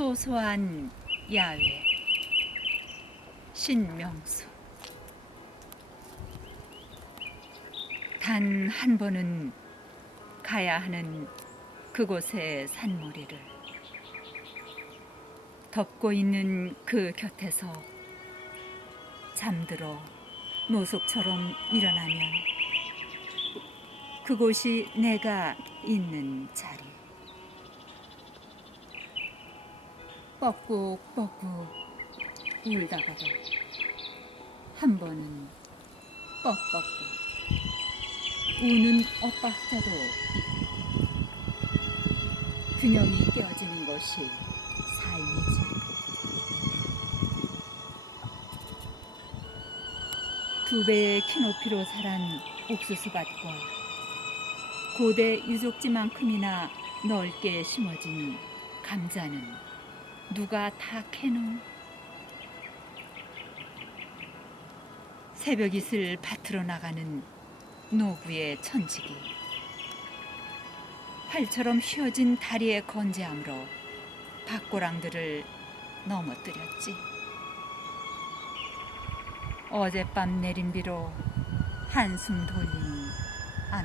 소소한 야외. 신명수. 단 한 번은 가야 하는 그곳의 산머리를 덮고 있는 그 곁에서 잠들어 노숙처럼 일어나면 그곳이 내가 있는 자리 뻐꾹뻐꾹 울다가도 한 번은 뻑뻑 우는 엇박자도 균형이 깨어지는 것이 삶이지. 두 배의 키높이로 자란 옥수수밭과 고대 유족지만큼이나 넓게 심어진 감자는 누가 다 캐노? 새벽 이슬 밭으로 나가는 노구의 천지기. 활처럼 휘어진 다리의 건재함으로 밭고랑들을 넘어뜨렸지. 어젯밤 내린 비로 한숨 돌리는 아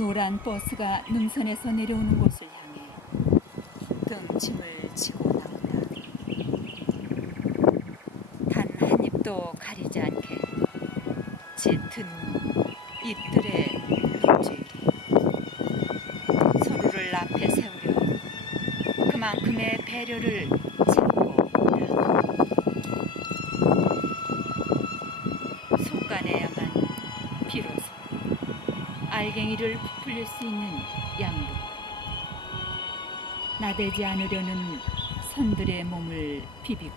노란 버스가 능선에서 내려오는 곳을 향해 등짐을 지고 나온다. 단 한 입도 가리지 않게 짙은 잎들의 눈질 서로를 앞에 세우려 그만큼의 배려를 찾고 있다. 속가내야만 비로소 알갱이를 부풀릴 수 있는 양복. 나대지 않으려는 선들의 몸을 비비고